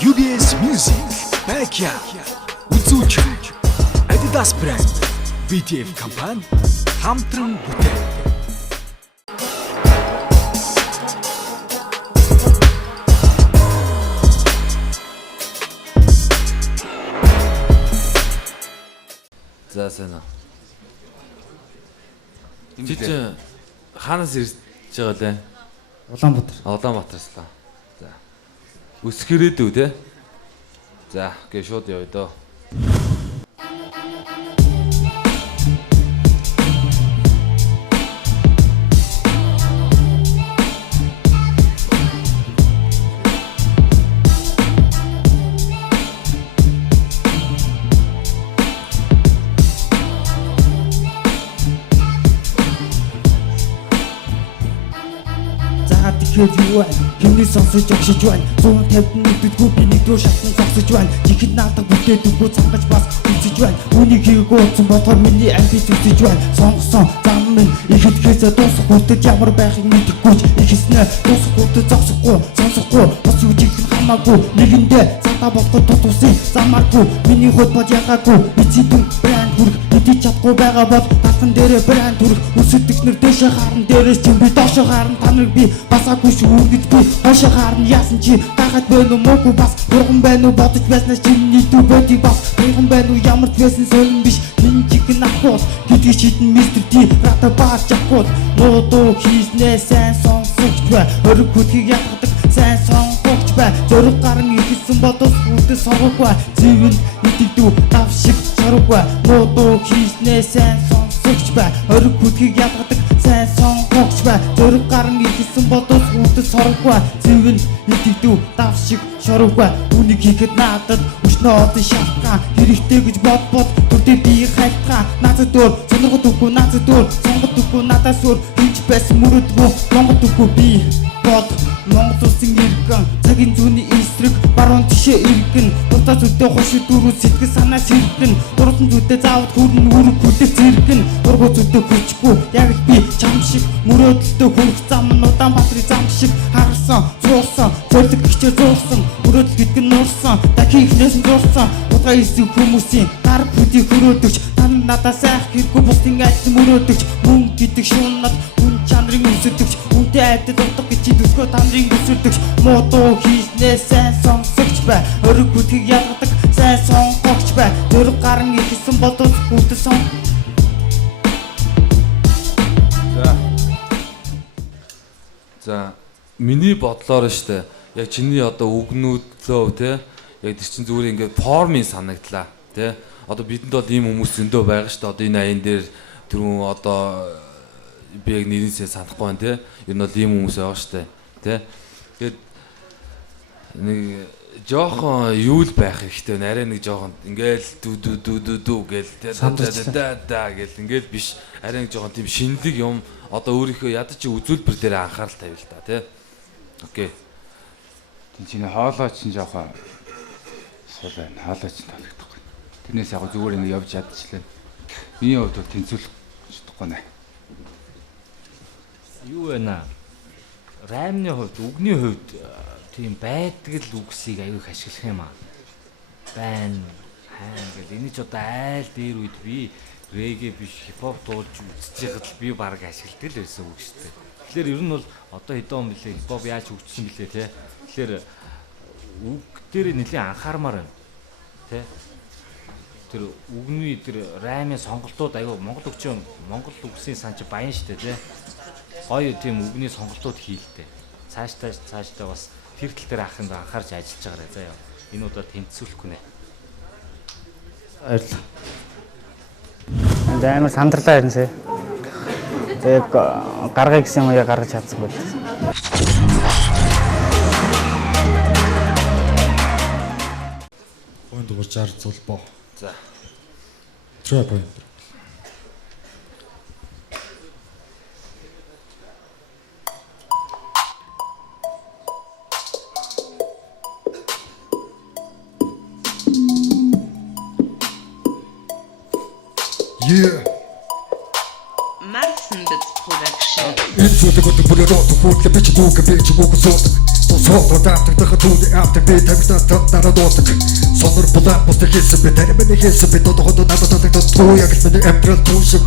UBS Music, Backyard, Үзүүч, Adidas Brand, VTF компани хамтран бүтээн. За сайн. Жижиг хаанаас ирж байгаа лээ? Улаанбаатар. Улаанбаатараас л. За. Үсгэрээдүү те. За, гээ шууд явъя доо. Юу вэ? Химний сонсож огшиж байна. 150 нүдгүй би нэг дөө шатан зогсож байна. Жихэд наадаг бүтээдэггүй цангаж бас үзэж байна. Үнийг хийгээгүй утсан бодохоор миний амби зүсэж байна. Сонгосон зам минь ихэдхээс дуусах хүртэл ямар байхыг мэдэхгүй ч ихэснэ дуусах хүртэл зогсохгүй сонсохгүй бас юу жигэн хамаагүй нэгэндээ цаатаа болоход тут усын замааргүй миний хот бод ягаагүй эцэг брэнд хүрх мэдэж чадахгүй байгаа бол талхан дээрээ брэнд хүрх өсөдөгчнөр дэшээ харан дээрээс чинь би доошоо харан таныг би басаагүй үргэж би хоошоо харна яасан чи гахад байна уу муугүй бас хурган байна уу бодож байснаас чиний дүү бодиг бас хурган байна уу ямар ч байсан солон биш энэ чигэн ахуул гэдгийг шийдэн мистер ти рата баар чакуул нуудуу хийснээ сайн сонсогч бай өрг хөдгийг ятгадаг сайн сонгогч бай зөрөг гаран ихсэн бодос хүртэл соргохгүй зэвэн идэгдүү дав шиг соргохгүй нуудуу хийснээ сайн сонсогч бай өрг хөдгийг ятгадаг сайн сонгогч бай зөрөг гаран ихсэн бодос хүртэл соргохгүй зэвэн идэгдүү дав шиг соргохгүй үнийг хийхэд наадад өшнөө одон шалтгаан хэрэгтэй гэж бод төрдөө би хайлтгаа надад дөр сонирхот өггүй надад дөр сонгот өггүй надаас өөр хинч байсан мөрөдгөө монгол өггүй би бод Монгол улсын иргэн цагийн зүүнний эсрэг баруун тишээ иргэн дуртай зүдээ хошид дөрөв сэтгэл санаа сэргэн дурдан зүдээ заавд хүрэн үрг хүлэх зэргэн дургу зүдээ хүчгүй яг л би чам шиг мөрөөдөлтөө хүрэх зам нь Улаанбаатарын зам шиг харсан зурсан зөвлөг гिचээ зурсан мөрөөдөл гэдэг нь нуурсан дахин ихнээс нь зурсан удаа эсрэг хүмүүсийн гар бүдийг хөрөөдөгч тань надаас айх гэргүй бусдын айсан мөрөөдөгч мөн гэдэг шуунад хүн чанарыг өсөдөгч үнтэй айдад утга гэж төсгөө танрыг өсөдөгч муудуу хийснээ сайн сонсогч бай өрг бүдгийг ядгадаг сайн сонгогч бай зөрг гаран ихсэн бодож хүртэл сон. За миний бодлоор штэ яг чиний одоо үгнүүдлөө те яг тэр чин зүгээр ингээд формын санагдлаа те одоо бидэнд бол ийм хүмүүс зөндөө байгаа штэ одоо энэ аян дээр түрүүн одоо би яг нэрнээсээ санахгүй байна те ер нь бол ийм хүмүүс байгаа штэ те тэгээд нэг жоохон юу л байх хэрэгтэй нарай нэг жоохон ингээл дүү гээл те да гээл ингээл биш арай нэг жоохон тийм шинэлэг юм одоо өөрийнхөө ядаж чи үзүүлбэр дээр анхаарал тавь л та тий. Окей. Чиний хоолой чинь жоохон сул байна. Хоолой чинь таалагдахгүй. Тэрнээс яг зүгээр нэг явж чадчихлаа. Миний хувьд бол тэнцвэрлэх чадахгүй нэ. Юу вэ наа? Раймны хувьд, үгний хувьд тийм байдаг л үгсийг аягүй их ашиглах юм аа. Байн, хаан гэл энэ ч одоо айл дээр үед би регги биш хипхоп дуулж үзэж байхад би баг ашигладаг л байсан үг шүү дээ. Тэгэхээр ер нь бол одоо хэдэн он билээ хипхоп яаж хөгжсөн билээ те. Тэгэхээр үг дээр нэлийн анхаармаар байна. Тэ. Тэр үгний тэр раймын сонголтууд аюу монгол үгсийн сан чи баян шүү дээ те. Гоё тийм үгний сонголтууд хийлтэй. Цаашдаа бас тэр тал дээр ахын анхаарч ажиллаж байгаарай заа ёо. Энэ удаа тэнцвэрлэхгүй нэ. Баярлалаа. Амар сандарлаа ирнэ. Тэгээд гаргая гэсэн үе гаргаж чадсан байл. Point 60 зулбоо. За. Try point. Yeah. Marsenbits Production. Энэ зүйлийг өдөр бүрээ рот хүүтлээ би ч дүүгээ би ч гүг суут. Солгоо даатагдах түүний амтаг би тавигдаад дараа дуудаг. Сонор булан бусдыг хийсэн би тарим миний хийсэн би додоход надад татагддаг. Яг л миний амьдрал түүшиг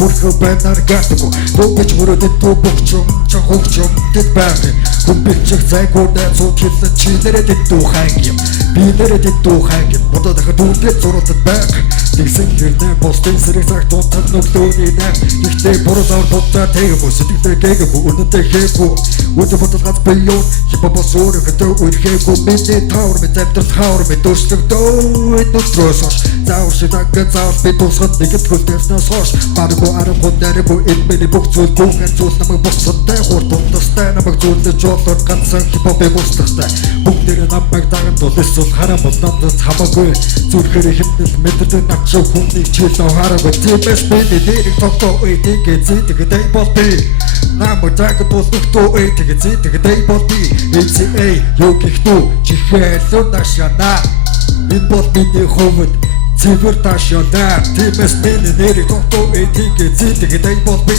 бүрхэ байнаар гатдаг. Бүгд хүрээд дүү богчом чахогчом дэд баг. Хүмбичих зайгүй найзууд хэлсэн чи нэрээ дүү хайг юм. Би нэрээ дүү хайг юм. Бодоод дахиад үүнтэй зурултад баг. Тэгсэн хэрнээ бусдын сэрэг цаг дуутад нүглөөний найм. Ихтэй буруу зар бодоо тэгээгүй сэтгэлээ гээгүй өнөдөө хийхгүй. Үдэ бодолгоц биёо хипхоп суурхэтөө үрхээгүй миний таур мэд амьдрал хавар мэд өөрчлөгдөө өдрөөсөш заавшдаг заавал би тусгад нэгт хөлдөөснөөс хойш баргүй аргагүй нэргүй энэ бүх зүйл бүгд зүйл намайг босдтой хурдтай намайг зүйлж жолоор ганцхан хипхопыг устгахтай бүгдээр намайг даган тул эсвэл хараа бол надад хамаагүй зүрхээр хэмнэл мэддэг начаа хүнийг чилээ хараагүй тиймээс миний нэрийг тогтоо үйдэг зэдэг дай бол би намайг даган тулдагтоо үйдэг зэдэг дай бол би ACA юу гихтүү чихээлүү нашана энэ бол миний хөвд цэвэр ташаалаа тиймээс миний нэрийг тогтоо үйдэг зэдэг дай бол би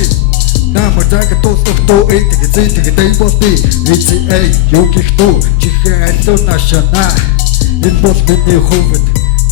намайг даган тулдагтоо үйдэг зэдэг дай бол би ACA юу гихтүү чихээлүү нашана энэ бол миний хөвд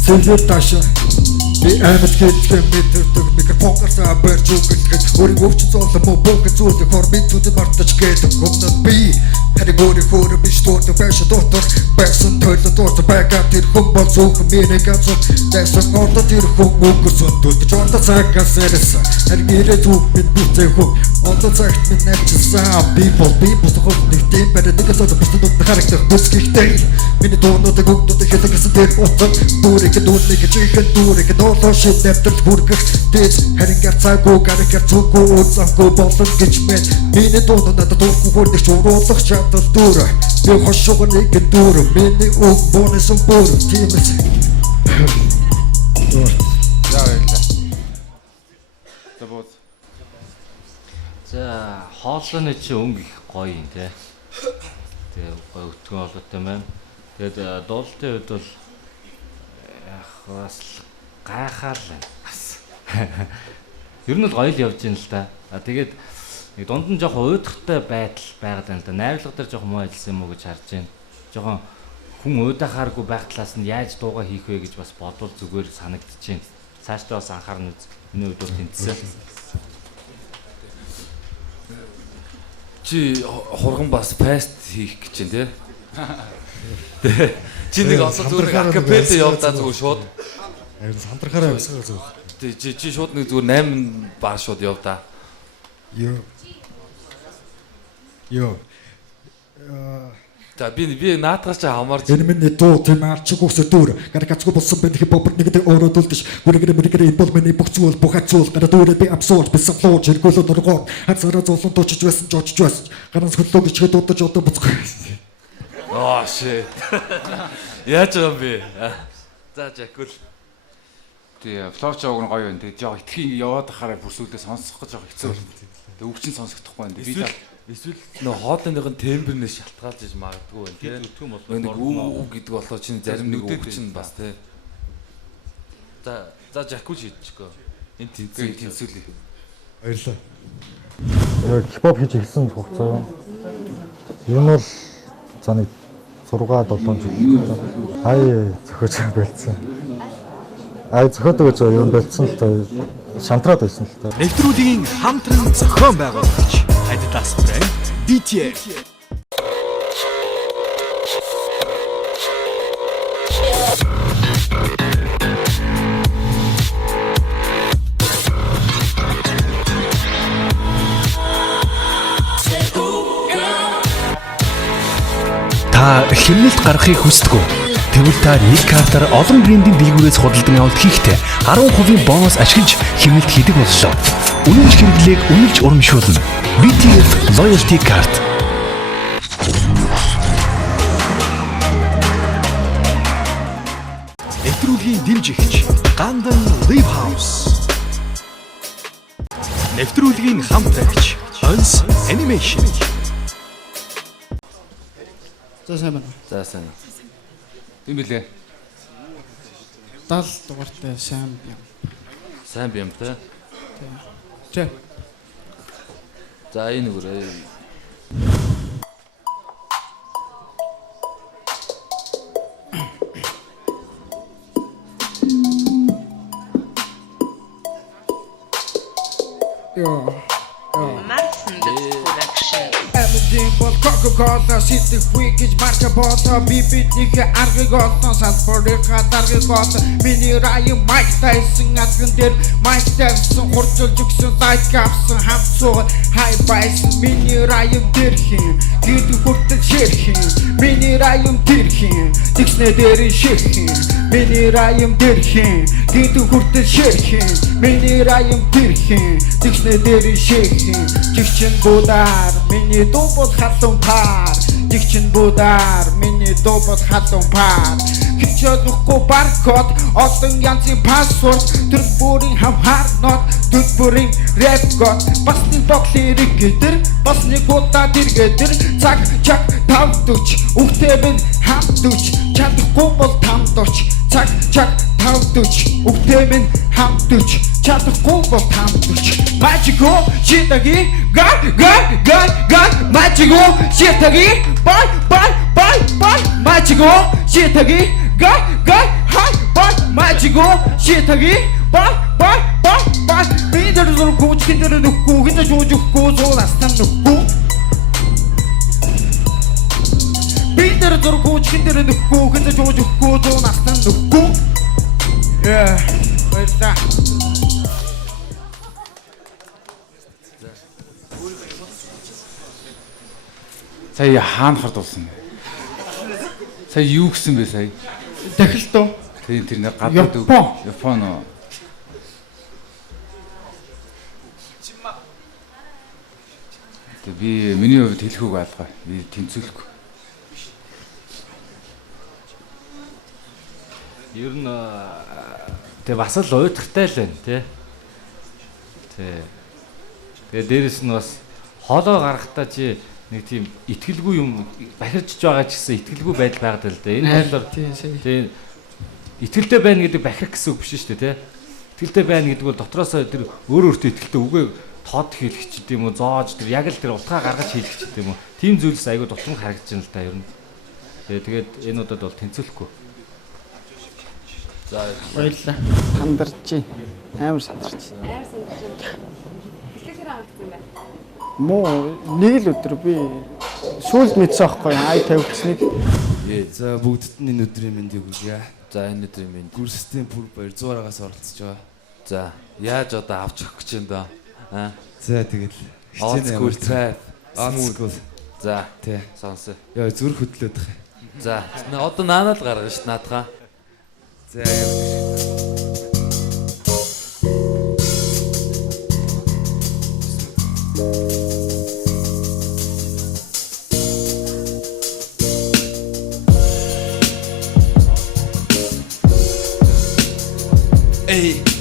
цэвэр ташаалаа би амьд хэлдэг мэдэрдэг микрофоноос аберч үгэлхэд өөрийн өвч зоолон муу бүх зүйлийг хормын түдэд мартаж гэдэг өмнөд би харигори хөрө биш тот бэш доктор бэсэн төлөд орт бэкап тэр хүн бол зөвхөн миний ганцхан дэсэн орд тэр хүн өнгөрсөн төдөж орд цагаас эрсэн харигэрэ зүг бид бүтээ хүн орд цагт минь начсан би бол босхол нэг тийм барь нэг зот бусдад харагдах бүсгихтэй миний дуунуудыг өгдөд хэлэгсэн тэр утсан бүрийг дүүрнийг чихэн дүүрийг Лошид нэвтрэл хүргэх дэс харин гарцаагүй гаргар зүггүй үзахгүй болон гэж мэд миний дунд надад дургүй хүрдэх уруулах чадвар дүр би хошгоо нэг дүр миний үг бонэсэн бүр тиймээс За хоолойны чи өнгө их гоё юм те. Тэгээ гоё өтгөн болоотой байна. Тэгээд дуулалтын үед бол яг бас гайхаалаа бас. Ер нь бол гоё л явж байна л да. Тэгээд нэг дунд нь жоохон уйдахтай байдал байгаад байна л да. Найрлага дээр жоохон муу ажилласан юм уу гэж харж байна. Жоохон хүн уйдахааргүй байх талаас нь яаж дуугаа хийх вэ гэж бас бодвол зүгээр санагдчихээн. Цаашдаа бас анхаарна үз. Миний хувьд бол тэнцсэн. Чи хурган бас фаст хийх гэж байна тий. Чи нэг осол зүгээр акапелла явуулаад зүгээр шууд Харин сандрахаараа явсгаа зөв. Чи шууд нэг зүгээр 8 баар шууд яв та. Йоо. За би наатгаас чи хамаарч Энэ миний дуу тийм арчиг үсэ дүр. Гаргацгүй болсон байх хипхоп нэгдээ өөрөө дулдаж. Бүрэгэр бол миний бүх зүйл бүх зүйл гараа дүүрээ би абсурд бисэн лууж хэрэглөө нургоо. Хацаараа зулсан дуучж байсан жожж байсан. Ганаас хөлөө гिचгээ дуудаж одоо буцгүй. Аа shit. Яаж юм бэ? За жакул. Тэгээ флоу чааг нь гоё байна. Тэгээ жоо итгэхийн яваад ахаараа бүрсүүлээ сонсох гэж байгаа хэцүү байна. Тэгээ үгчин сонсохдохгүй байна. Би эсвэл нөө хоолойных нь тембернээс шалтгаалж иж магадгүй байна тий. Өтгөн бол нэг үү гэдэг болохоор чинь зарим нэг үг чинь бас тий. За жакул шийдчихгөө. Энэ тэнцүүлээ. Баярлалаа. Яг хипхоп хийж эхэлсэн хугацаа. Ер нь бол за нэг 6-7 жил. Хай зөхөж байлцсан. Ай зөхөдөг гэж юм болцсон л та шантраад байсан л та. Нэвтрүүлгийн хамтран зохион байгуулагч Adidas брэнд BTF. Та хэмнэлт гаргахыг хүсдэг үү? Тэгвэл та нэг картаар олон брендийн дэлгүүрээс худалдан авалт хийхдээ 10% бонус ашиглаж хэмнэлт хийдэг боллоо. Үнэмш хэрэглээг үнэлж урамшуулна. BTF Loyalty Card. Нэвтрүүлгийн дэмжигч Гандан Live House. Нэвтрүүлгийн хамтрагч Ons Animation. За сайн байна. За сайн. Тийм билээ. 70 дугаартай сайн юм. Сайн би юм те. Тэ. За энэ нүрээ. Амдын бол Coca-Cola сэтгэхгүй гэж марка бото би биднийхээ аргыг олсон салбарынхаа даргыг олсон миний район Майк Тайсон атган дээр Майк Тайсон хурцлж өгсөн лайк авсан хамт суугаад хай байсан миний район дээр хин гэдэг хүртэл ширхин миний район дээр хин тэгснэ дээр ширхин миний район дээр хин гэдэг хүртэл ширхин миний район дээр хин тэгснэ дээр ширхин жигчин будаар миний дуу бол халуун пар жигчин будаар миний дуу бол халуун пар хичээлэхгүй баркод олон янзын пассворд тэр бүрийн хамхаарнод тэр бүрийн рэп код бас нэг боклерик гэтэр бас нэг удаа дэргэтэр цаг чак тавдуч үхтэй минь хамдуч чадахгүй бол тамдуч цаг чак тавдуч үхтэй минь хамдуч чадахгүй бол тамдуч magico shitaги га magico shitagi bye magico shitagi га bye magico shitagi bye бидэр зургууч хиндэр нүхгүй гэж жуужихгүй сууластан нүхгүй бидэр зургууч хиндэр нүхгүй гэж жуужихгүй сууластан нүхгүй баярлалаа. Сая хаана хардуулсан бэ? Сая юу гэсэн бэ сая? Дахил тоо. Тэр нэг гадаад Япон уу? Би миний хувьд хэлэхүүг алгаа. Би тэнцвэрлэхгүй. Ер нь тэг бас л уйдахтай л байна тий. Тэгээ дээрэс нь бас хоолой гаргахтаа чи нэг тийм итгэлгүй юм бахирчж байгаа ч гэсэн итгэлгүй байдал байгаад л да. Энэ болохоор тий итгэлтэй байна гэдэг бахирх гэсэн үг биш шүү дээ тий. Итгэлтэй байна гэдэг бол дотроосоо тэр өөртөө итгэлтэй үгээ тод хийлгэж ч гэдэм үү зоож тэр яг л тэр утгаа гаргаж хийлгэж ч гэдэм үү. Тим зүйлс айгүй дутмаг харагдаж байна л да ер нь. Тэгээд энэ удаад бол тэнцвэрлэхгүй. За баярлалаа. Сандарч амар сандарч. Амар сандарч. Эхлэхээр хангацсан байна. Муу нэг л өдөр би сүүлд мэдсэн аахгүй ай тавьчихсныг. За бүгдд нь энэ өдрийн мэндийг хүргье. За энэ өдрийн мэнд. Гүрсдийн пүр 200-аагаас оролцож байгаа. За яаж одоо авч өгөх гэж юм даа. За тэгэл. Old school trap. За тий. Сонсоо. Яа зүрх хөдлөөд байгаа. За одоо наанаа л гаргана ш наадхаа. За яа. Ey.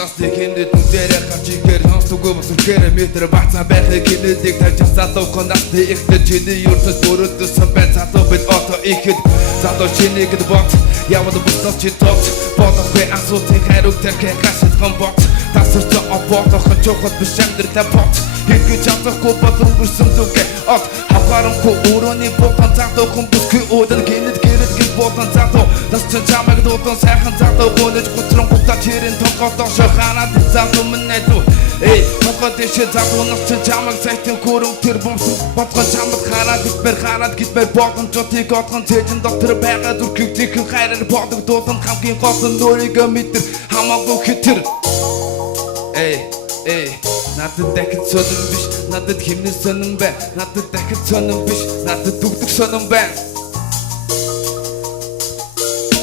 Насны хиндэд нүдэрэ гарч ихээр сонсдоггүй босрхээр метр бацаа байхыг хинэдэг тавьж залуухан насны ихтэй чиний юртас бүрөөдсөн бай залуу бид ото ихэд залуу чинийг бот яваад бусдаас чи тот бодохгүй асуултын хариуг тэрхээ гашилхан бот тасарч обоотох чухал биш амьдралаа бот Хэгэж чадахгүй бол өнгөрсөн зүгэ от хавхарангүй өрөөний бутан залуухан бүсгүй өөдөн гинэд гэрэл гэл бутан залуу тас ч чамайг дуудан сайхан залуу гонож гутран гутаа чирэн тонгоодоо шоханаад залуу минь дүү эй тонгоод дэше залуу нас ч чамайг сайтын хүрэн тэр бомсон бодгон чамд хараад гитмэр бодон жотыг отгон цэжин доктор байгаа дүрхийг зихэн хайраар бодог дуудан хамгийн гол нь өөрийгөө мэдэр хамаагүй хэтэр эй надад дахид сонирн биш надад химнэн сонирн бай надад дахид сонирн биш надад дүгдэх сонирн бай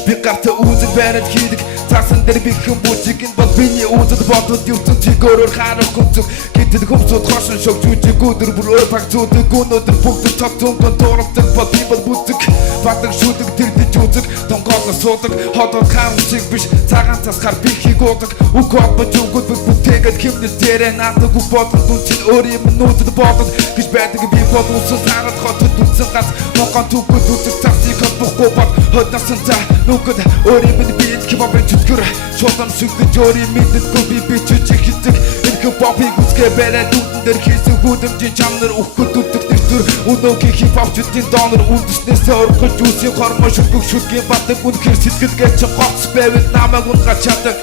би гартаа үзэл бариад хийдэг цаасан дээр би хэн бүжиг нь бол биний үзэл бодод ертөнц чигөөрөөр харахгүй зүг гэтэл хөмсөд хошин шог жүжиггүй дөр бүр өөр баг зүдэг өнөдөр бүгд цогцонгон дууралдаг бол би бол бүдэг бадаг шүдэг тэрдэж үзэг тонгоолоо суудаг хотод хаан шиг биш цагаан цас гар би хийг уудаг үг холбож өгөөд бүгдтэйг ингээд хэмнэл дээрээ наадаг үг бодгон дүнчин өөрийн минутад бодгон гэж байдаг би бодгонсон хараад хотод үтсэн ганц могон түүхүүд үзэх цасыг холбохгүй бод хөднасан за нүгэд өөрийн минь биед хипхопын чөтгөр шулан сүгэж өөрийн мэддэггүй би бичиж хэцэг энэ хипхопыг үзгээ барай дүндэн дээр хийсэн хүдэмжийн чамнар өгөхөд үлдэх нэртөр өнөөгийн хипхопчдын донор үндэснээсээ орхож үүсийн хормоо шүлгөх шүлгийн батаг үнэхээр сэтгэлгээ чи гоц байвал намайг унгаж чаддаг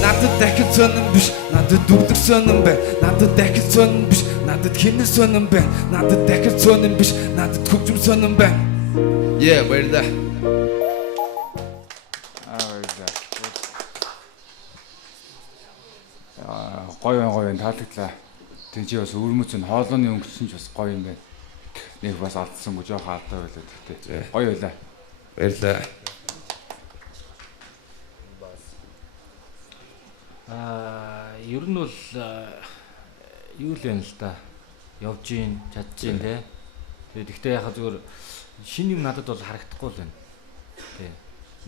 надад дахин сонин биш надад дүрдэг сонин бай надад дахин сонин биш надад хинэл сонин бай надад дахин сонин биш надад хөгжим сонин бай баярлаа гоё таалагдлаа. Тэг чи бас өрмөц нь хоолойны өнгөсөн ч бас гоё юм байна. Нэг бас алдсан бо жоохон алдаа байлаа гэхдээ гоё байлаа. Баярлаа. Ер нь бол юу л байна л да. Явж гин, чадж гин те. Тэгээд ихтэй яхаа зүгээр шинэ юм надад бол харагдахгүй л байна. Тэ.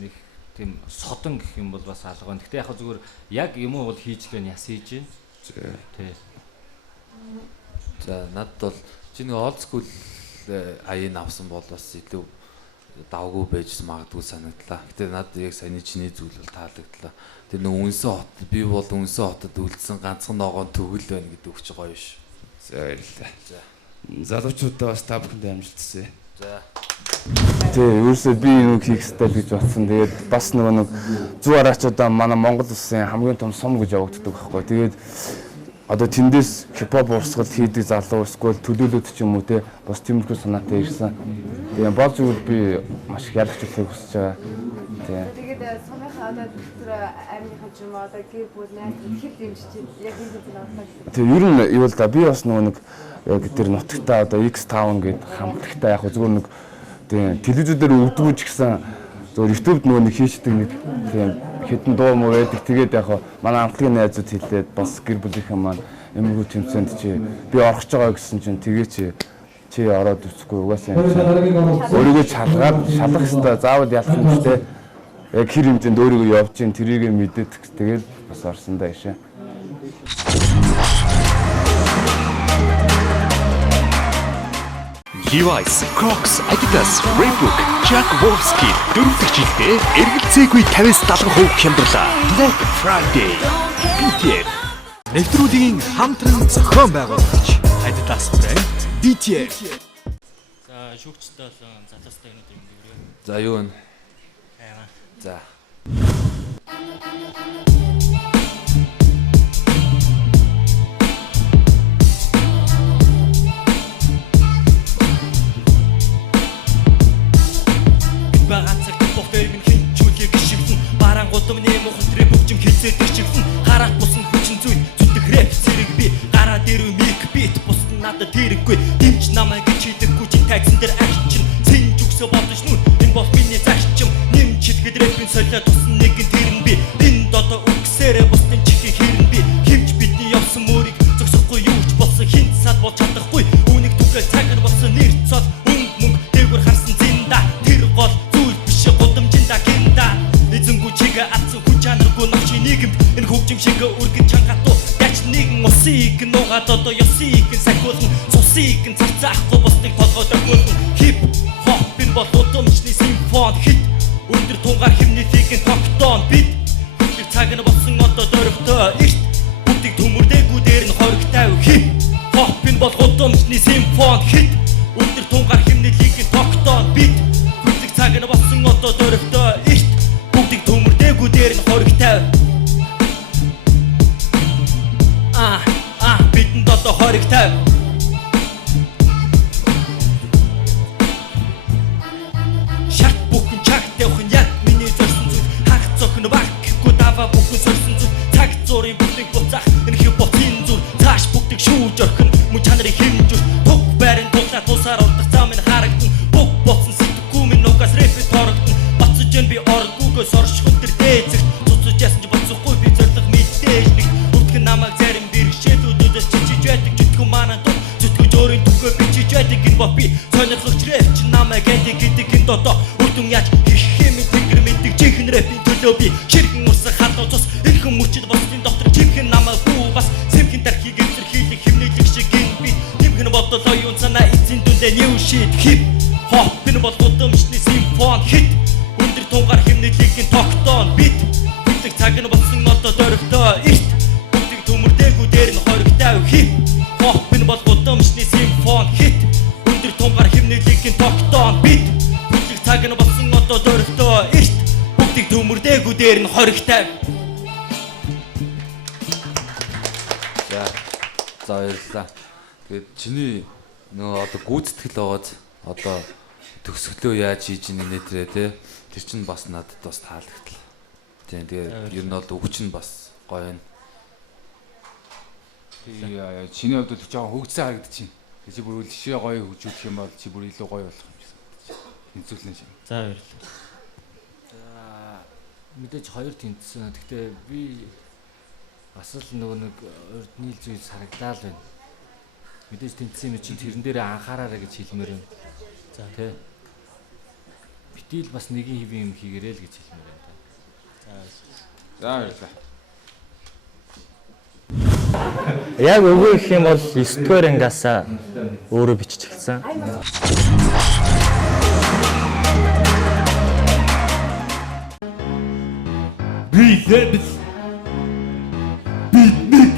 Нэг тийм содон гэх юм бол бас алга байна. Гэхдээ яхаа зүгээр яг юм уу бол хийж л байна, яс хийж гин. Тэ. За надад бол чи нэг old school аян авсан бол бас илүү давгүй байж магадгүй санагдлаа. Гэтэ надад яг саяны чиний зүйл бол таалагдлаа. Тэр нэг үнсэн хот би бол үнсэн хотод үлдсэн ганцхан ногоон төгөл байна гэдэг үг чи гоё ш. За баярлалаа. За залуучуудаа бас та бүхэндээ амжилт хүсье. За. Тэгээ ерөөсөө би нэг хийх стайл гэж бодсон. Тэгээд бас нэг 100 араачудаа манай Монгол улсын хамгийн том сум гэж явагддаг байхгүй. Тэгээд одоо тэндээс хипхоп урсгал хийдэг залуу эсвэл төлөөлөд ч юм уу те бас тиймэрхүү санаатай ирсэн. Тэгээ болж өгвөл би маш их ялагчлахыг хүсэж байгаа. Тэгээд сумынхаа одоо тэр амийнхаа ч юм уу одоо гэр бүл найз хэд дэмжиж яг энэ зүйл авах. Тэгээ ер нь юу л да би бас нэг яг тэр нутагтаа одоо X Town гэдэг хамтлагтай яг зүгээр нэг тийм телевизээр өгдөггүй ч гэсэн зөв YouTube-д нэг хийждэг нэг тийм хэдэн дуу муу байдаг. Тэгээд яг манай хамтлагийн найзууд хэлээд бас гэр бүлийнхэн маань эмгүү тэмцээнд чи би орох гэж байгаа гэсэн чинь тэгээ чи ороод үсэхгүй угаасаа өөрийгөө шалах хэвээр заавал ялах юм шүү дээ. Яг хэр хэмжээнд өөрийгөө явж гин тэрийг мэдээд тэгээд бас орсон даа ишээ. Levi's, Crocs, Adidas, Reebok, Jack Wolfskin дөрөвдөг жилдээ эргэлзээгүй 50-70% хямдралаа. Black Friday. BTR. Нэвтрүүлгийн хамтран зохион байгуулагч Adidas брэнд BTR. За шүүгчтэй болон залуустай өнөдөр юм дэврээ. За юу вэ? За. Багацаг тохтой минь хинчүүлээ гიშгэн барангуудам нэм ухтрээ бүгжим хизээд ирчгэн харах бусан хүчин зүйл зүтг рэп зэрэг би гараа дээр мик бит бусд надад тэрэггүй дэмж намайг чийдэггүй чи тагсан дээр агчин сэнж өгсө бодож нүн энэ бол миний зарчим нэм чилгэд рэпийн солио тусан нэгэн тэрэн би энэ дото үгсээрээ бусдын чихи хэрэн би хэмж бидний явсан мөрийг зогсохгүй юу ч болсон хинт сад бол чадахгүй үүнийг түгэл цагаар болсон нэр цол мөнгө дээгүр харсан зинда тэр гол чига атсан хүн чанаргүй навчи нийгэмд энэ хөгжим шиг үргэн чангатуу яч нэгэн усыг нугаад одоо ёсыг сахиулна цусыг цацаахгүй бусдыг толгойд өгүүлнэ хип хопын бол удамчны симфон хит өндөр тунгаар химнэлийг тогтоон бид хүлэг цаг нь болсон одоо дөрөвтөө эрт бүгдийг төмөрдөөгүй дээр нь хоригтай хип хопын бол удамчны симфон хит өндөр тунгаар химнэлийг тогтоон бид хүлэг цаг нь болсон одоо дөрөвтөө эрт бүгдийг төмөрдөөгүй дээр нь хоригтай бидэнд одоо хоригтай шат бүхэн чаг тавих нь яг миний зорьсон зүйл хаг цохно баг гэхгүй даваа бүхэн сорьсон зүйл цаг зуурын бүгдийг буцаах энэ хипхопын зүйл цааш бүгдийг шүүж орхин мөн чанарыг хэмжүүл туг байрын туглаа тусаар урдах зам минь харагдан бүх боцсон сэтгэхгүй минь нугас рэпэт хорогдсон бацж гэн би оргүйгөөс оршихын тэр дээзэгт цуцж яасан ч боцохгүй би зориг мэдээж нэг үрдгэн намайг зарим бэрхшээлүүдээс чичиж байдаг зүтгэн манаа дуу зүтгэж өөрийн түгөө бичиж байдаг энэ бop би сонирхогч рэп чи намайг гэдэг энэ дото үрдүн яаж хийх юм тэнгэр мэддэг чихэн рэпийн төлөө би ширгэн усах хатуу цус эрхэм мөчд боцны доктор чихэн намайг бүү Хилээ new shit hip hop энэ бол гудамжны симфон хит өндөр тунгаар химнэлийг тогтоон бит бүлэг цаг нь болсон одоо дөрөгтэй эрт бүгдийг төмөрдөөгөө дээр нь хоригтай хип хоп энэ бол гудамжны симфон хит өндөр тунгаар химнэлийг тогтоон бит бүлэг цаг нь болсон одоо дөрөгтэй эрт бүгдийг төмөрдөөгөө дээр нь хоригтай. За баярлалаа. Тэгээд чиний нөгөө одоо гүйцэтгэл байгааз одоо төгсгөлөө яаж хийж ийн нэтэрээ те тэр чинь бас надад бас таалагдтал. Тийм тэгээд ер нь бол өгч нь бас гоё байна. Чиний хувьд жоохон хөгжсөн харагдчихээн. Чи бүр үлшээ гоё хөгжүүлэх юм бол чи бүр илүү гоё болох юм шиг санагдчих. Тэнцвэрлэн шиг. За баярлалаа. За мэдээж хоёр тэнцсэн. Гэхдээ би бас л нөгөө нэг урд нийл зүйлс харагдаа л байна. Мэдээж тэнцсэн юм чинь тэрэн дээрээ анхаараарай гэж хэлмээр байна. За тий. Битэл бас нэгin хэвэн юм хийгэрэй л гэж хэлмээр байна та. За баярлалаа. Яг өгөө гэх юм бол 9-р ангиасаа өөрөө бичиж эхэлсэн. Breathe Beatnik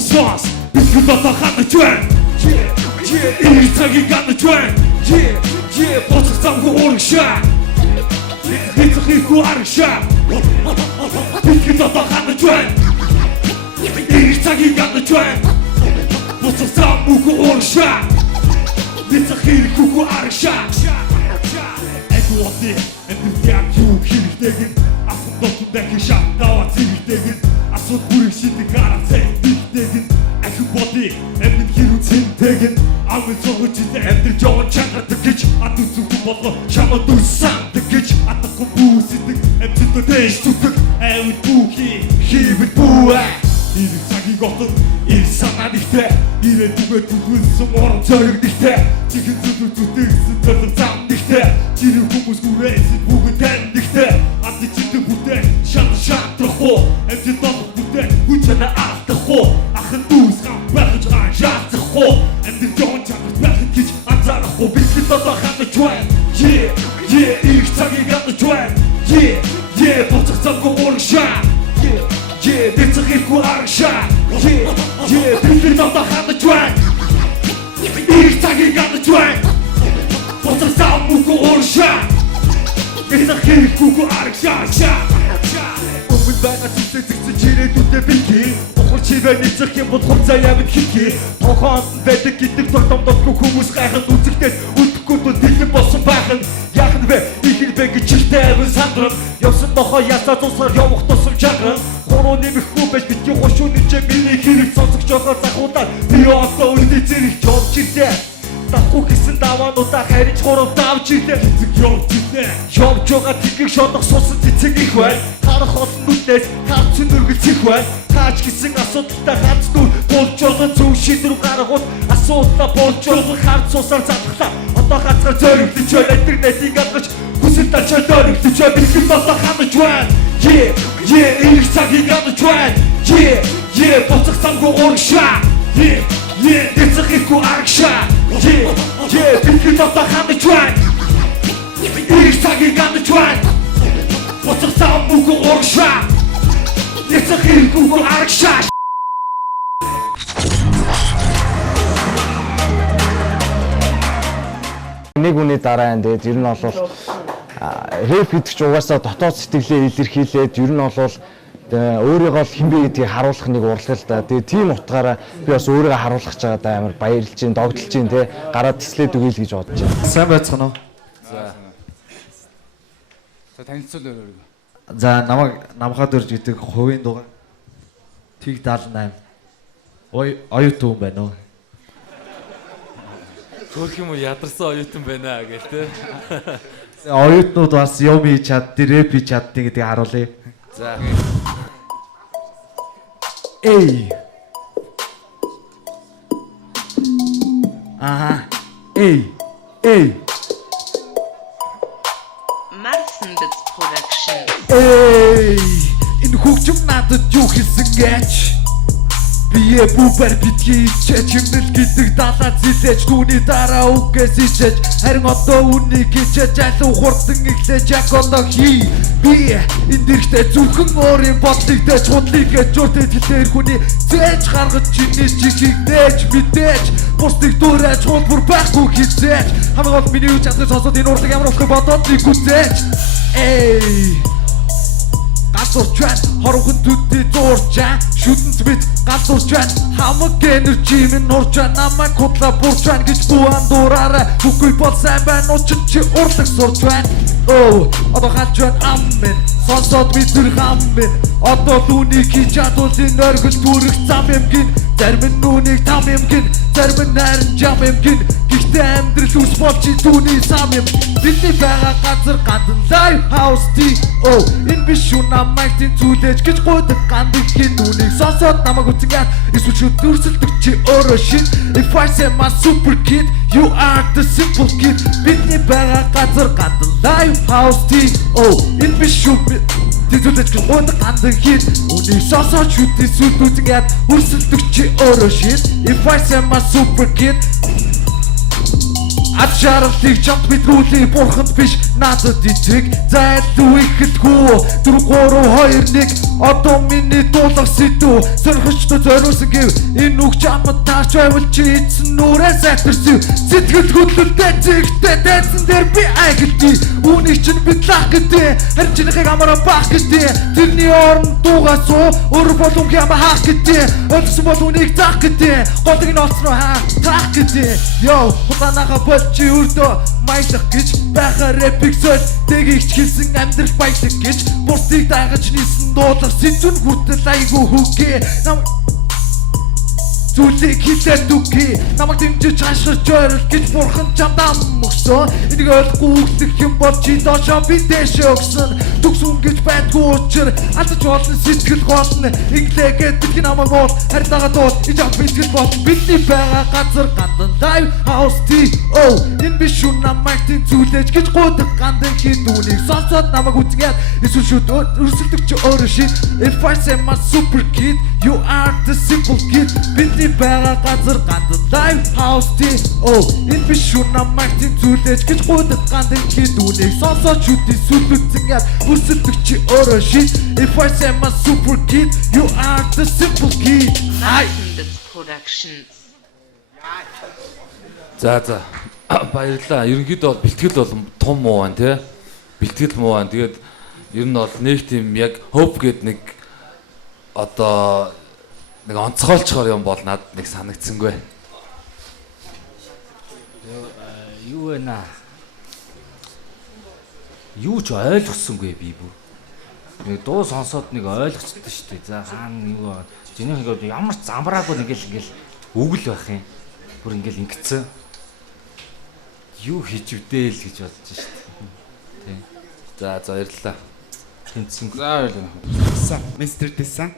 Sauce Bitcoin data хатна чвэн Ий цагийг гадна чвэн Боцох замгүй урагшаа Хэцэх хийхгүй арагшаа Bitcoin data хатна чвэн Ий цагийг гадна чвэн Боцох замгүй урагшаа Хэцэх хийхгүй арагшаа Эдуоти Эдуям юу хийхтэйгэн Асан дотондаа хишаа даваа зэрэгтэйгэн Асууд бүрийг шидэг хараа цэгтэйгэн Ахи боди эмэн хэрүү цэнтэйгэн Амын цогож идэ эмдэр жоо чангадаг гэж Ату зүгэн болго чамаа дүйсандаг гэж Атахгүй бүүсэдэг эмчэдөө дэш зүтэг Эвэд бүүхи хийвэд бүүэ Ирэх цагийг отод ир санаа нэгтэй Ирээд үгээ түгүүлсэн орон зориг нэгтэй Чихэн зүтэг зүтэгсэн төлөв зам нэгтэй Жирийн хүмүүс хүрээсэд бүгэн тань нэгтэй Ати читэг бүтээх шатрахгүй Эмчэд долох бүтээх хүчэнэ артахгүй Ахын дүүс хам байхж гаан шатрахгүй Эмдэр жоон чангарт байхд гэж анзаарахгүй Битгэл долоо ханаж байна Ирэх цагийг ханаж байна Боцох замгүй урагшаа Дэцэх хийхгүй арагшаа Битгэл долоо ханаж байна Ирэх цагийг ханаж байна Боцох замгүй урагшаа Дэцэх хийхгүй арагшаа Өмнө байгаа зүйлээ зэгцэн чирээдүүдээ битгий Бохор чивээ нэцэх юм бол хурцаа явд хийхий Тохоонд байдаг гэдэг тогтомдолгүй хүмүүс гайханд үзэгдээд үлдэхгүй дүү дэлгэн болсон байхын Яах нь вэ? Ихэр бэ гэж чиртэй авин сандрам Явсан нохоо ясаа тусгаар явах тусам чангаран Хуруу нэмэхгүй байж битгий хошуу нүчээ миний хэрэг сонсох жохоо захуудаар Би одоо үлдээ зэрэг жовч ирлээ Дахгүй гэсэн даваануудаа хариж хурав давж ирлээ Цэцэг явж ирлээ Явж байгаа тэгийг шодох сусан цэцэг их бай Харах олон нүднээс харц нүргэлцэх бай Таач гэсэн асуудалтай ганц нүр болж байгаа зөв шийдвэр гаргавал Асуудлаа болж байгаа харц сусаар задлахлаа Одоо хацгаар зориглож байна интернетийг алгаж Хүсэл тачаа зориглож байна Битгэл долоо ханаж байна Ирэх цагийг ханаж байна Боцох замгүй урагшаа Дэцэх хийхгүй арагшаа Битгэл долоо ханаж байна Ирэх цагийг ханаж байна Боцох замгүй урагшаа Дэцэх хийхгүй арагшаа Нэг үний дараа энэ дээр ер нь бол рэп гэдэг чинь угаасаа дотоод сэтгэлээ илэрхийлээд ер нь бол өөрийгөө хинбэ гэдгийг харуулах нэг урлал та. Тэгээ тийм утгаараа би бас өөрийгөө харуулах гэж байгаа да амар баярлж чинь, догдолж чинь те гараад тислээд үгүй л гэж бодож байна. Сайн байцгаана уу? За танилцуул өөрийгөө. За намхад өрж гэдэг хувийн дугаар Тэг 78. Оюутан байна уу? Хөөх юм уу ядарсан оюутан байна гэл те. Оюутнууд бас юм хийж чаддیں, рэп хийж чаддیں гэдгийг харуулъя. За. Эй. Aha. Эй. Marsenbits Production. Эй. Энэ хөгжим надад юу хэлсэн гэж? Бие бүбэр битгий ичээ чимнэл гэдэг далаа зилээж түүний дараа үгээс ичээж харин одоо үнийг хичээж алуу хурдан эхлэж яг одоо хий би энэ дэрхтээ зүрхэн өөрийн бодлыг дэж худлыг гэж журтэ тэлээр хүний зээж гаргаж чиний чихийг нээж мэдээж бусдыг дуурайж хулбар байхгүй хизээж хамгийн гол миний үе чадлыг сонсоод энэ урлаг ямар болохыг бодоод нэг үзээж эй Газурч байна, хорвон төдий зурж байна Шүдэнц бид газурч байна Хамаг энержи минь нурж байна Намайг худлаа бурж байна гэж буан дураарай Үгүй бол сайн байна Учир чи урлаг сурж байна Одоо халж байна ам минь Сонсоод би зүрх ам минь Одоо лүүнийг хийж чадуулын оргил түрэх зам юм гин Зарим нь нүунийг там юм гин Зарим нь найран жам юм гин Гэхдээ амьдрал үс болж түүний сам юм Бидний байгаа газар гадан live house D.O. Энэ биш юу намайг тэнцүүлээж гэж гуйдаг гандаг хин нүунийг сонсоод намайг үцгээд эсвэл шүд дүрсэлдэг чи өөрөө шин If I say my super kid, you are the simple kid Бидний байгаа газар гадан live house D.O. Энэ биш юу тэнцүүлээж гэж гуйдаг гандаг хин Нүунийг сонсоод шүд эсвэл дүрсэлдэг хүрсэлдэг чи өөрөө шин If I say my super kid Ад шаралтыг чамд бидрүүлээ бурханд биш надад ичиг зайлуу ихэлгүй 4 3 2 1 одоо миний дуулах сэдв сөрхөчтө зориулсан гэв энэ үг чамд таарч байвал чи эцэн нүрээ сайтарсан сэтгэл хөдлөлтэй зэгтэй дайсан дээр би айгэлтий үүнийг чинь бидлах гэдэг харин чинийхийг амараа баах гэдэг тэрний орон дуугаас өөр болон юм хаах гэдэг өлсөн бол үнийг заах гэдэг голыг нь олцроо таах гэдэг ёо хулаанаага чи өрдөө маялах гэж байха рэпик сөл тгийгч хэлсэн амьдрал баялаг гэж бусдыг дагаж нисэн дуулах сэдвэн хүртэл айгүй хүүгээ Зүйлийг хилээд үгүй намайг дэмжиж хашгирч ойрол гэж бурхан чамдаа мөксөн энийг ойлгохгүй үгсэх юм бол чи доошоо би дэшээ өгсөн төгсөн гэж байдгүй учир алдаж болно сэтгэл голно инглээ гэдэг намайг бол харин дагаад бол ижаах бэлтгэл бол бидний байгаа газар гадан live house D.O. Энэ биш үү намайг тэнцүүлээж гэж гуйдаг гандан хин үүнийг сонсоод намайг үцгээд эсвэл шүд өрсөлдөг чи өөрөө шин If I say my super kid, you are the simple kid Бидний байгаа газар гадан live house D.O. Энэ биш үү намайг тэнцүүлээж гэж гуйдаг гандан хин үүнийг сонсоод шүд эсвэл үцгээд өрсөлдөг чи өөрөө шин If I say my super kid, you are the simple kid Production За баярлалаа. Ерөнхийдөө бол бэлтгэл бол том муу байна тий. Бэлтгэл муу байна. Тэгээд ер нь бол нэг тийм яг hope гээд нэг одоо нэг онцгойлчгоор юм бол надад нэг санагдсангүй. Юу вэ наа? Юу ч ойлгосонгүй би бүр. Нэг дуу сонсоод нэг ойлгоцсон шүү дээ. За хаана юу вэ? Жинхэнэ ямар ч замбраагүй ингээл өгөл байх юм. Бүр ингээл ингэцэн. Юу хийж вдээ л гэж бодож шүү дээ. Тий. За баярлалаа. Тэнцэн. За баярлалаа. Мистер Дэсэн.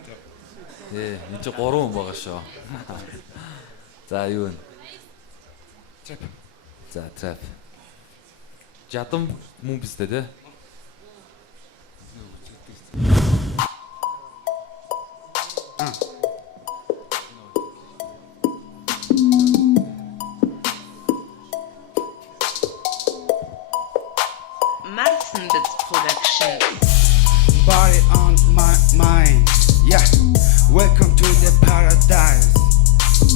Энэ ч 3 хүн байгаа шүү. За юу вэ? Trap. За trap. Жадам мөн биз дээ тий. Production. Body on my mind, yeah. Welcome to the paradise.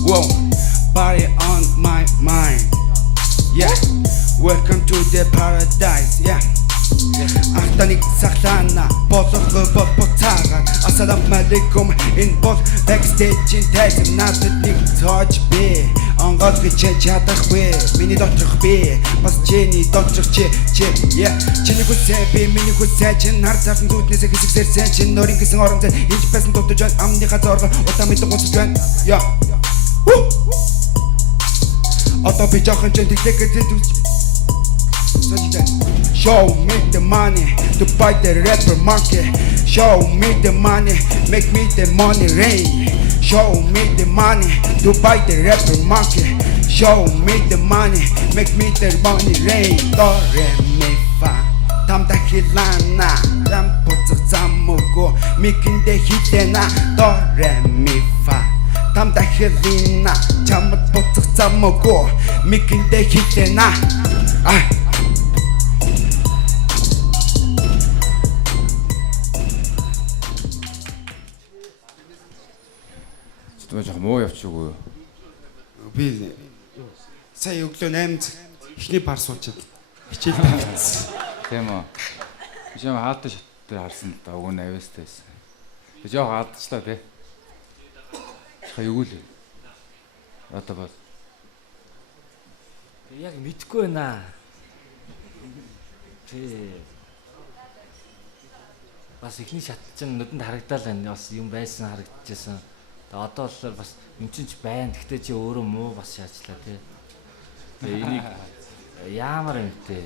Whoa, body on my mind, yeah. Welcome to the paradise, yeah. Ахтаник сахлана болгоо бол буцаагаад Ассаламу алейкум энэ бол backstage-ийн тайзан надад нэг тоож би онгод гэж чадахгүй миний доторх би бас чиний доторх чи yeah чиний хүсээ би миний хүсээ чин нар зарын зүтнээсээ хэсэгсэрсэн чин нөрийн гэсэн орон зай инж байсан дутаж байна амныхаа зорго удаа мэдэн гуцж байна yeah одоо би жоохон чин тэгдэг Show me the money to buy the rapper monkey. Show me the money, make me the money rain. Show me the money to buy the rapper monkey. Show me the money, make me the money rain. Do re mi fa, tam dahilana, tam puцах zam mogo, mikinde hitena. Do re mi fa, там дахилина чамд буцах замаагүй мигэнтэй хитэнэ Зүгээр жоо муу явчихгүй юу? Би сая өглөө 8 цаг ихний пар суучаад хичээл тавьчихсан. Тийм үү. Би жоо хаалтаа шаттай харсан л да. Уг нь авьяастай байсан. Би жоо алдчихлаа тий. Хаа юу л. Одоо бол. Яг мэдгүй байна. Тий. Бас ихний шат чинь нүдэнд харагдал байна. Бас юм байсан харагдчихсан. Одоо л бас юм чинь байна. Гэхдээ чи өөрөө муу бас шаачлаа тий. Тэгээ энийг яамаар юм те.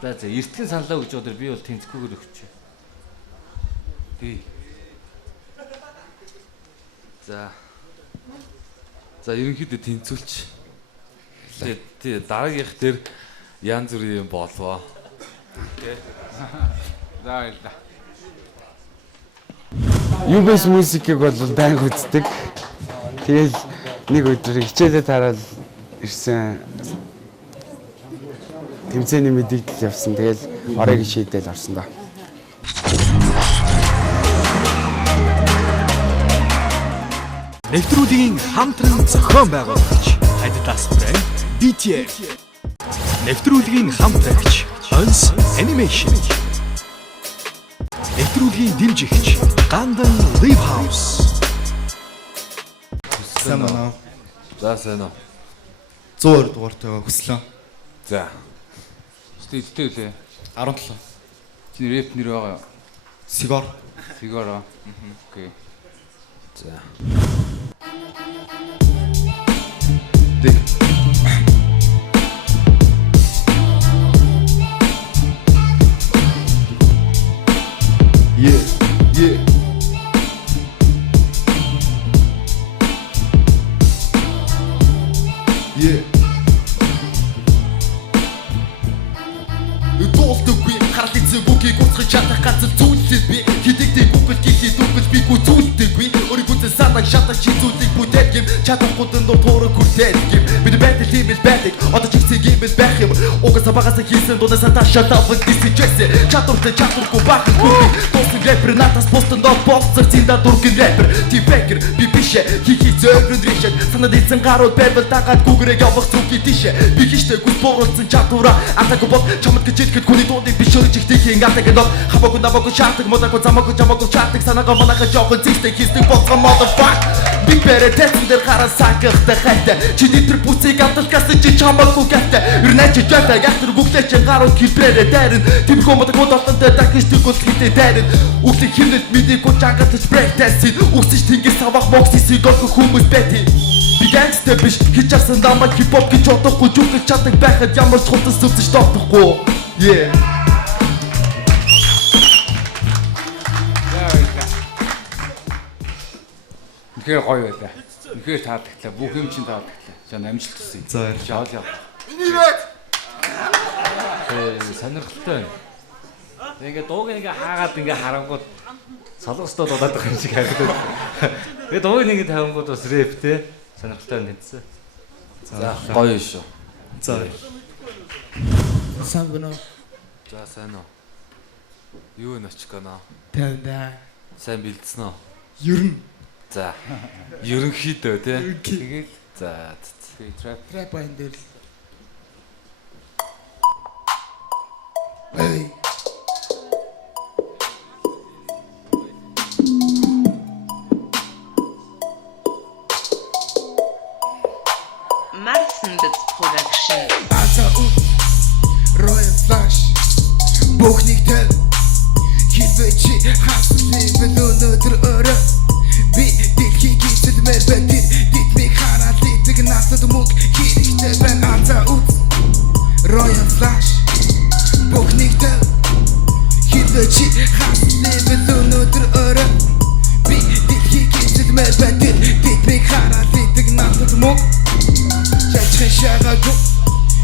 За эртгэн саналаа өгч өдөр би бол тэнцэхгүйгээр өгч. Тий. За ерөнхийдөө тэнцүүлч. Тий дараагийнх дээр янз бүрийн юм болвоо. Тий. За баярлалаа. UBS музикийг бол байнга үздэг. Тэгэл нэг өдөр хичээлээ тараад ирсэн. Тэмцээний мэдээлэл явсан. Тэгэл оройг шийдэл орсон доо. Нэвтрүүлгийн хамтран зохион байгуулагч Adidas брэнд BTF. Нэвтрүүлгийн хамтрагч Ons Animation. Нэвтрүүлгийн дэмжигч Gandan Live House. Сайн байна уу? За сайн уу. 100 дугаартай хүслээ. За. Стилтэй үлээ. 17. Чиний рэп нэр байгаа юу? Сигар. Сигар. Окей. За. Дэг. Yeah. Дуулдаггүй харлын зүгүүгийг уцгаж чадах газар зүйлсэл би хидэгтэй Google гихий дүгэл би гүзүүлдэггүй өөрийгөө санаа шатах чи зүйлийг бүтээд юм чадахгүй дор туураг хүртээд юм бид байдаг хэмэл байдаг одоо ч ихсэг хэмэл байх юм угсаа багасаа хийсэн дунасаа ташаатав дисчээсэ чадваргүй бахан хүүхий тоосон рэпер натас постон доо боцор зинда дургэн рэпер тибэкер би бишэ хихий зөөгрөн дэшээ санаад ийсэн гарууд байвал дагаад гүгрэг явах зүгий дэшээ би хиштэй гүс боруулсан чадвараа атагүй бол чамд гэж ихэд хүний дуудыг биш өрж ихтэй гатаг доо хаваагүй намаагүй шаатаг модаагүй замаагүй жамаагүй чаатаг санаагаа манайха жоохон зистэй хийсдэг боцоо motherfuck би бэрэтэн дээр хараа сакахтай хайтай чи дитэр бүцийг амталгаас чи чамаагүй гатаа өрнөж жата ятэр гүглэж гарууд хэлбэрээ дайрын тийм комодаггүй дотонтой дахиж тэгвэл хитэ дайрын үгтэй хинэт мэдээгүй чангатж break dance үгсэж тэнгис савах моксисийг олох хүмүүс бэти би гангстер биш хичээсэн дамаа хипхоп гэж бодохгүй жүгэж чаддаг байхад ямар ч хутас зүвсэж тохдохгүй yeah. Үнэхээр гоё байлаа. Үнэхээр таалагдлаа. Бүх юм чинь таалагдлаа. Жаа амжилт хүсье. За жаал яа. Сонирхолтой байна. Тэгээ дууг ингээ хаагаад ингээ харангууд солонгостоо дуулаад байгаа юм шиг харагдав. Тэгээ дууг ингээ тавингууд бас рэп те сонирхолтой байна гэсэн. За гоё шүү. За. Сайн байна уу? За сайн уу. Юу ночконо? Тэнда. Сайн бэлдсэн үү? Ер нь. За. Ерөнхийдөө тий. Тэгээд за трап байн дээр. Эй. Marzenbits Production. Royal Flash. Бухник тэл. Хилвэчи хаслив өнөдөр өрөө. Би дэлхийг эзэлмээр байтир дитмиг хараад литэг насад мөг хэрэгтэй байна анзаа үз Royal Flash Бухник тэл. Хилвэчи хаслив өнөдөр өрөө. Би дэлхийг эзэлмээр байтир дитмиг хараад литэг насад мөг шагаагүй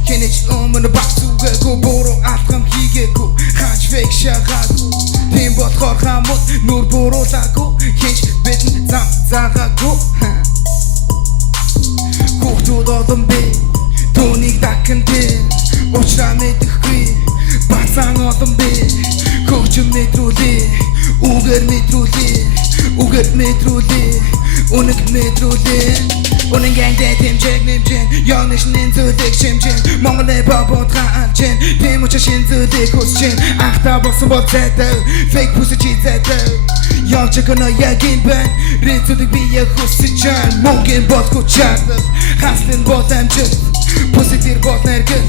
хинэж өмнө багцуугаагүй буруу алхам хийгээгүй хаач фейк шагаагүй тийм болохоор хамт нүр буруулаагүй хинж бидэн зам заагаагүй Үгээр мэдрүүлээ Үнэг мэдрүүлээ Үнэн гэндээ тэмжээг нэмжэн Ягнаш нэн зүйлийг шимжэн Монгол бабууд хаалжэн Тийм учраас шин зүйлийг хүсжэн Ахта болсон бол зайтай Fake pussy чи зайтай Явж өгнө яг энэ байна Рицүүдийг би яг хүсэж чан Мөнгөн бол хүчаадаг Хаслын бол амжилт Pussy тэр бол нэргэн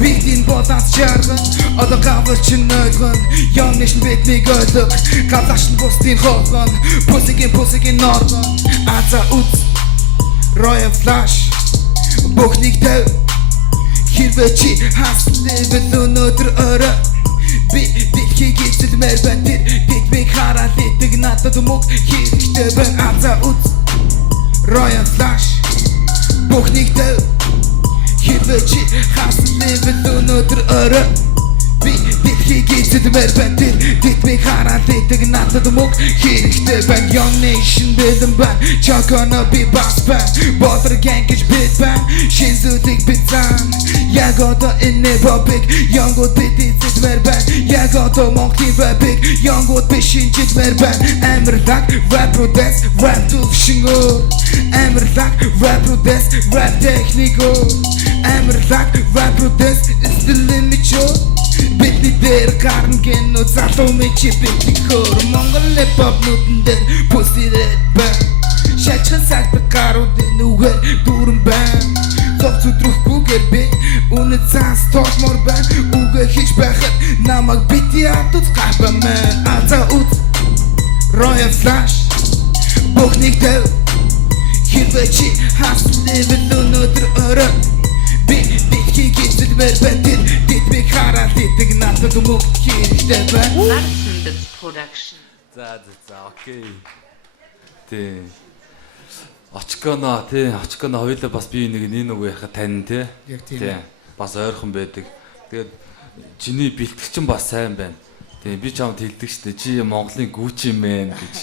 Видин бол аз жаргал Одоо гаварч нөйдгөн Ягнаш нь биднийг ойлог Гавлаш нь бусдын хоолгон Pussy-гийн норгон Аза үз Royal Flash Бүхнийг төв Хэрвээ чи хаслэвэл өнөөдөр өрөө Би дэлхийг эзэлмээр байна тэр Дэгмийг хараад идэг надад мөг хэрэгтэй байна Аза үз Royal Flash Бүхнийг төв Хэрвээ чи хаслэвэл өнөөдөр өрөө Би дэлхийг эзэлмээр байна тэр Дэгмийг хараад идэг надад мөг хэрэгтэй байна Young Nation бэлэн байна Чоконо би бас байна Бодор gang гэж бид байна Шин зүйлийг бид зан Яг одоо энэ бобик Youngуд бид эзэлмээр байна Яг одоо Монголын rapик Youngуд би шинжилмээр байна Амарлаг rap protest Rap төвшнгөө Амарлаг rap protest Rap техникөө Амарлаг rap protest It's the limit show Бидний дээр гарна гэнэ залуу мичи бидний хөр Монгол хип-хоп нүдэн дээр пүсирэд байна Шачхан сагдаг гаруудын үгээр дүүрэн байна Зов зүтрөхгүйгээр би үнэ цаас толмор байна Үгээ хийж байхад намайг бити атуц гарба мэн Аза үз Royal Flash Бүхнийг төв Хэрвээ чи хаслэвэл өнөөдөр өрөө Би дэлхийг эзэлмээр байна тэр Дэтмийг хараад идэг надад мөг хэрэгтэй байна Production. За окей. Тэ. Очконо хоёулаа бас би нэг үгүй яхаа тань те. Тэ. Бас ойрхон байдаг. Тэгээд чиний бэлтгэгч бас сайн байна. Тэ би чамд хэлдэг штэ чи Монголын гүүч юм бэ гэж.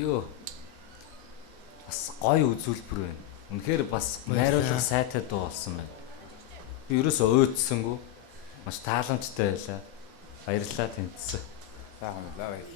Юу бас гоё үзүүлбэр байна. Үнэхээр бас найруулга сайтай дуу болсон байна. Би ерөөсөө өөдсөнгөө маш тааламжтай байлаа. Баярлалаа тэнцсэн. Сайхан байлаа.